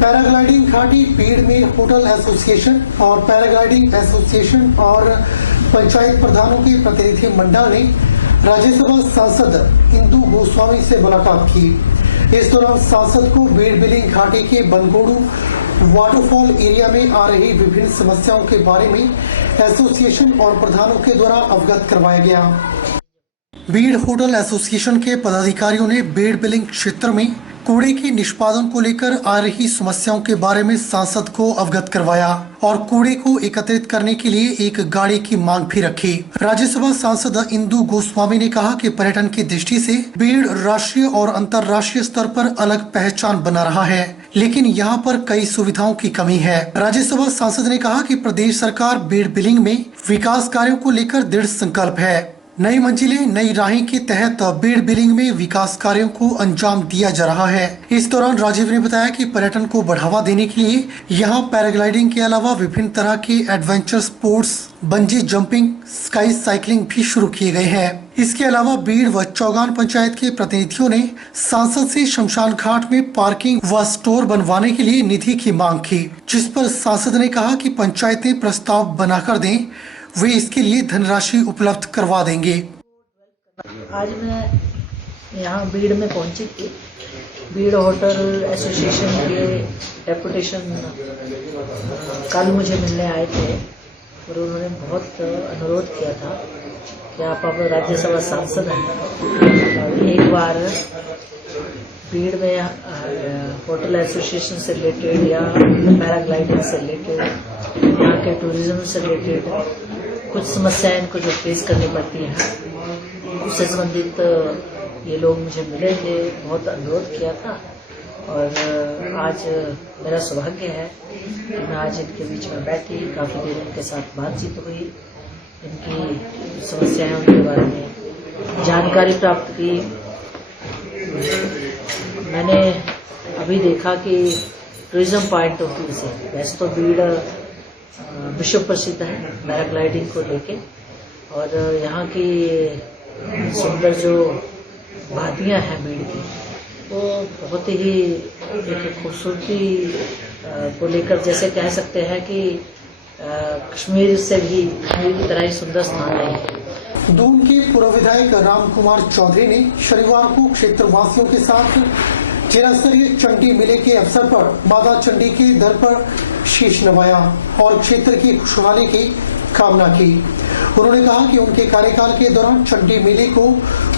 Paragliding घाटी बीड़ में hotel association और पैराग्लाइडिंग एसोसिएशन और पंचायत प्रधानों के प्रतिनिधि मंडल ने राज्यसभा सांसद इंदु गोस्वामी से मुलाकात की। इस दौरान सांसद को बीड़ बिलिंग घाटी के बनगोड़ू वाटरफॉल एरिया में आ रही विभिन्न समस्याओं के बारे में एसोसिएशन और प्रधानों के द्वारा अवगत करवाया गया। बीड़ होटल एसोसिएशन के पदाधिकारियों ने बीड़ बिलिंग क्षेत्र में कूड़े के निष्पादन को लेकर आ रही समस्याओं के बारे में सांसद को अवगत करवाया और कूड़े को एकत्रित करने के लिए एक गाड़ी की मांग भी रखी। राज्यसभा सांसद इंदु गोस्वामी ने कहा कि पर्यटन की दृष्टि से बीड़ राष्ट्रीय और अंतर्राष्ट्रीय स्तर पर अलग पहचान बना रहा है, लेकिन यहाँ पर कई सुविधाओं की कमी है। राज्यसभा सांसद ने कहा कि प्रदेश सरकार बीड़ बिलिंग में विकास कार्यों को लेकर दृढ़ संकल्प है। नई मंजिलें नई राहें के तहत बीड़ बिलिंग में विकास कार्यों को अंजाम दिया जा रहा है। इस दौरान राजीव ने बताया कि पर्यटन को बढ़ावा देने के लिए यहाँ पैराग्लाइडिंग के अलावा विभिन्न तरह के adventure sports, bungee jumping, sky cycling भी शुरू किए गए हैं। इसके अलावा बीड़ व चौगान पंचायत के प्रतिनिधियों ने सांसद से शमशान घाट में पार्किंग व स्टोर बनवाने के लिए निधि की मांग की, जिस पर सांसद ने कहा कि पंचायतें प्रस्ताव बनाकर दें, वे इसके लिए धनराशि उपलब्ध करवा देंगे। आज मैं यहाँ बीड़ में पहुंची थी। बीड़ होटल एसोसिएशन के डेपुटेशन कल मुझे मिलने आए थे और उन्होंने बहुत अनुरोध किया था कि आप अब राज्यसभा सांसद हैं और एक बार बीड़ में होटल एसोसिएशन से रिलेटेड या पैराग्लाइडिंग से रिलेटेड, यहाँ के टूरिज्म से रिलेटेड कुछ समस्याएं इनको जो फेस करनी पड़ती हैं, उससे संबंधित ये लोग मुझे मिले थे, बहुत अनुरोध किया था और आज मेरा सौभाग्य है कि मैं आज इनके बीच में बैठी, काफ़ी देर इनके साथ बातचीत हुई, इनकी समस्याएं उनके बारे में जानकारी प्राप्त की। मैंने अभी देखा कि टूरिज्म पॉइंट ऑफ व्यू से वैसे तो बीड़ विश्व प्रसिद्ध है पैराग्लाइडिंग को लेके और यहाँ की सुंदर जो वादियाँ हैं बीड़ की, वो बहुत ही एक खूबसूरती को लेकर जैसे कह सकते हैं कि कश्मीर से भी कश्मीर की तरह ही सुंदर स्थान है। दून के पूर्व विधायक राम कुमार चौधरी ने शनिवार को क्षेत्रवासियों के साथ जिला स्तरीय चंडी मेले के अवसर पर माता चंडी के दर पर शीश नवाया और क्षेत्र की खुशहाली की कामना की। उन्होंने कहा कि उनके कार्यकाल के दौरान चंडी मेले को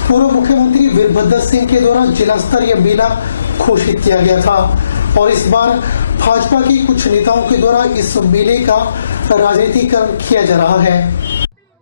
पूर्व मुख्यमंत्री वीरभद्र सिंह के द्वारा जिला स्तरीय मेला घोषित किया गया था और इस बार भाजपा के कुछ नेताओं के द्वारा इस मेले का राजनीतिकरण किया जा रहा है।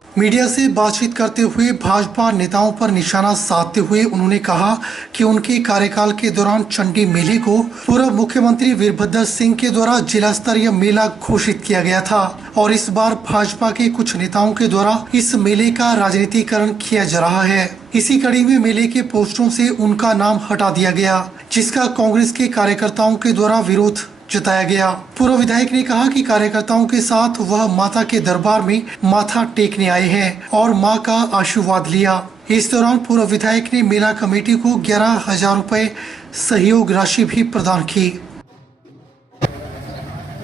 मीडिया से बातचीत करते हुए भाजपा नेताओं पर निशाना साधते हुए उन्होंने कहा कि उनके कार्यकाल के दौरान चंडी मेले को पूर्व मुख्यमंत्री वीरभद्र सिंह के द्वारा जिला स्तरीय मेला घोषित किया गया था और इस बार भाजपा के कुछ नेताओं के द्वारा इस मेले का राजनीतिकरण किया जा रहा है। इसी कड़ी में मेले के पोस्टरों से उनका नाम हटा दिया गया, जिसका कांग्रेस के कार्यकर्ताओं के द्वारा विरोध जताया गया। पूर्व विधायक ने कहा कि कार्यकर्ताओं के साथ वह माता के दरबार में माथा टेकने आए हैं और मां का आशीर्वाद लिया। इस दौरान पूर्व विधायक ने मेला कमेटी को 11,000 रुपए सहयोग राशि भी प्रदान की।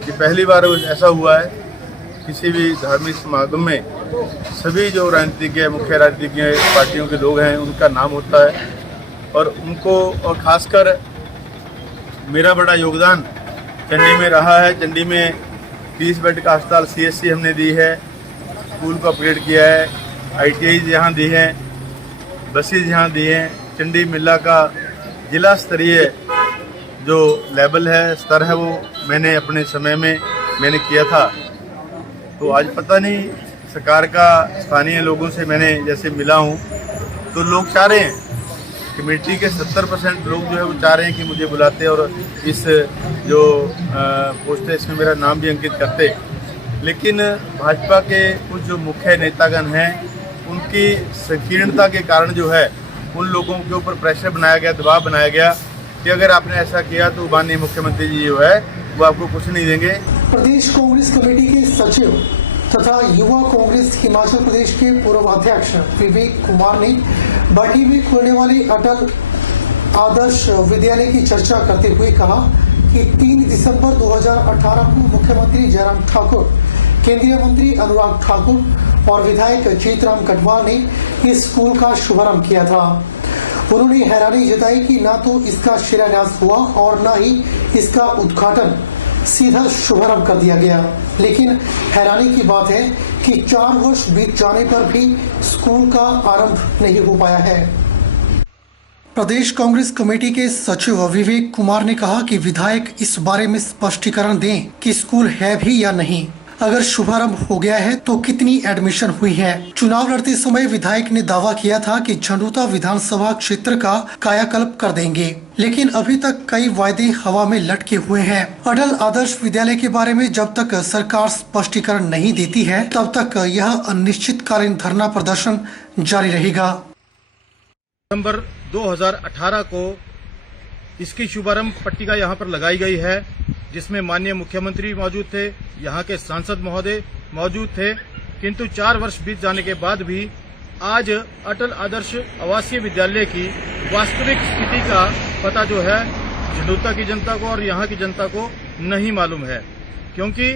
ये पहली बार ऐसा हुआ है किसी भी धार्मिक समागम में सभी जो राजनीतिज्ञ मुख्य राजनीतिज्ञ पार्टियों के लोग हैं उनका नाम होता है और उनको और खासकर मेरा बड़ा योगदान चंडी में रहा है। चंडी में 30 बेड का अस्पताल CSC हमने दी है, स्कूल को अपग्रेड किया है, ITI यहाँ दी हैं, बसेज यहाँ दी हैं। चंडी मेला का जिला स्तरीय जो लेवल है, स्तर है, वो मैंने अपने समय में मैंने किया था। तो आज पता नहीं सरकार का स्थानीय लोगों से मैंने जैसे मिला हूँ तो लोग चाह रहे हैं, कमेटी के 70% लोग जो है वो चाह रहे हैं कि मुझे बुलाते और इस जो पोस्ट है इसमें मेरा नाम भी अंकित करते। लेकिन भाजपा के कुछ जो मुख्य नेतागण हैं उनकी संकीर्णता के कारण जो है उन लोगों के ऊपर प्रेशर बनाया गया, दबाव बनाया गया कि अगर आपने ऐसा किया तो माननीय मुख्यमंत्री जी जो है वो आपको कुछ नहीं देंगे। प्रदेश कांग्रेस कमेटी के सचिव तथा युवा कांग्रेस हिमाचल प्रदेश के पूर्व अध्यक्ष विवेक कुमार ने बाटी में खुलने वाले अटल आदर्श विद्यालय की चर्चा करते हुए कहा कि 3 दिसंबर 2018 को मुख्यमंत्री जयराम ठाकुर, केंद्रीय मंत्री अनुराग ठाकुर और विधायक जीतराम कटवाल ने इस स्कूल का शुभारंभ किया था। उन्होंने हैरानी जताई कि न तो इसका शिलान्यास हुआ और न ही इसका उद्घाटन, सीधा शुभारंभ कर दिया गया। लेकिन हैरानी की बात है कि 4 वर्ष बीत जाने पर भी स्कूल का आरंभ नहीं हो पाया है। प्रदेश कांग्रेस कमेटी के सचिव विवेक कुमार ने कहा कि विधायक इस बारे में स्पष्टीकरण दें कि स्कूल है भी या नहीं। अगर शुभारंभ हो गया है तो कितनी एडमिशन हुई है। चुनाव लड़ते समय विधायक ने दावा किया था कि झंडूता विधानसभा क्षेत्र का कायाकल्प कर देंगे, लेकिन अभी तक कई वायदे हवा में लटके हुए हैं। अटल आदर्श विद्यालय के बारे में जब तक सरकार स्पष्टीकरण नहीं देती है, तब तक यह अनिश्चितकालीन धरना प्रदर्शन जारी रहेगा। दिसंबर 2018 को इसकी शुभारंभ पट्टिका यहाँ पर लगाई गई है, जिसमें माननीय मुख्यमंत्री मौजूद थे, यहाँ के सांसद महोदय मौजूद थे। किंतु 4 वर्ष बीत जाने के बाद भी आज अटल आदर्श आवासीय विद्यालय की वास्तविक स्थिति का पता जो है झंडूता की जनता को और यहाँ की जनता को नहीं मालूम है, क्योंकि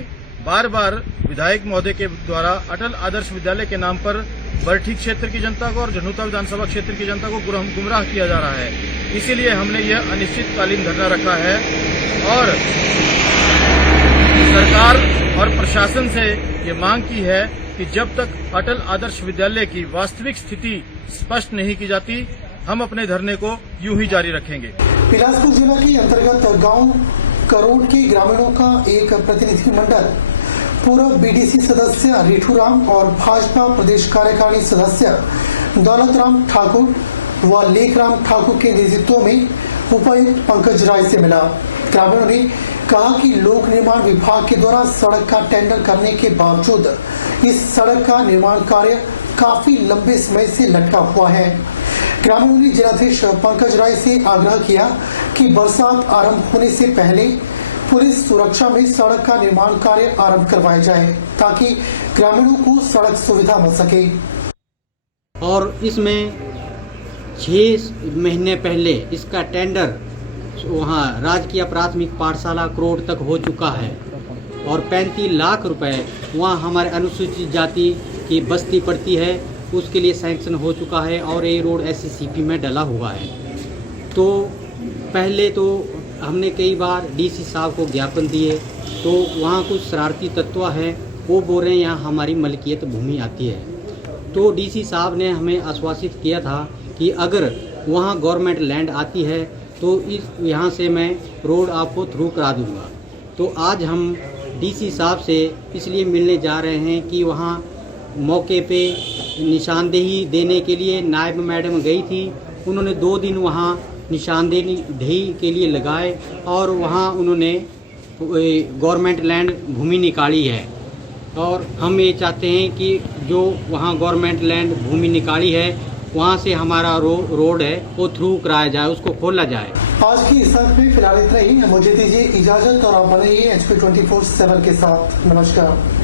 बार बार विधायक महोदय के द्वारा अटल आदर्श विद्यालय के नाम पर बरठी क्षेत्र की जनता को और झंडूता विधानसभा क्षेत्र की जनता को गुमराह किया जा रहा है। इसीलिए हमने यह अनिश्चितकालीन धरना रखा है और सरकार और प्रशासन से ये मांग की है कि जब तक अटल आदर्श विद्यालय की वास्तविक स्थिति स्पष्ट नहीं की जाती, हम अपने धरने को यूं ही जारी रखेंगे। बिलासपुर जिला के अंतर्गत गांव करोड़ के ग्रामीणों का एक प्रतिनिधि मंडल पूर्व बीडीसी सदस्य रिठूराम और भाजपा प्रदेश कार्यकारिणी सदस्य दौलतराम ठाकुर व लेखराम ठाकुर के नेतृत्व में उपायुक्त पंकज राय से मिला। ग्रामीणों ने कहा कि लोक निर्माण विभाग के द्वारा सड़क का टेंडर करने के बावजूद इस सड़क का निर्माण कार्य काफी लंबे समय से लटका हुआ है। ग्रामीणों ने जिलाधीश पंकज राय से आग्रह किया कि बरसात आरंभ होने से पहले पुलिस सुरक्षा में सड़क का निर्माण कार्य आरंभ करवाया जाए, ताकि ग्रामीणों को सड़क सुविधा मिल सके। और इसमें 6 महीने पहले इसका टेंडर वहाँ राजकीय प्राथमिक पाठशाला करोड़ तक हो चुका है और 35 लाख रुपए वहाँ हमारे अनुसूचित जाति की बस्ती पड़ती है, उसके लिए सैंक्शन हो चुका है और ये रोड SCCP में डला हुआ है। तो पहले तो हमने कई बार डीसी साहब को ज्ञापन दिए, तो वहाँ कुछ शरारती तत्व हैं, वो बोल रहे हैं यहाँ हमारी मलकियत भूमि आती है। तो डीसी साहब ने हमें आश्वासित किया था कि अगर वहाँ गवर्नमेंट लैंड आती है तो यहाँ से मैं रोड आपको थ्रू करा दूँगा। तो आज हम डीसी साहब से इसलिए मिलने जा रहे हैं कि वहाँ मौके पे निशानदेही देने के लिए नायब मैडम गई थी, उन्होंने 2 दिन वहाँ निशानदेही के लिए लगाए और वहाँ उन्होंने गवर्नमेंट लैंड भूमि निकाली है। और हम ये चाहते हैं कि जो वहाँ गवर्नमेंट लैंड भूमि निकाली है वहाँ से हमारा रोड है वो थ्रू कराया जाए, उसको खोला जाए। आज की इस वक्त में फिलहाल इतना ही। मुझे दीजिए इजाजत और आप बने रहिए HP 24/7 के साथ। नमस्कार।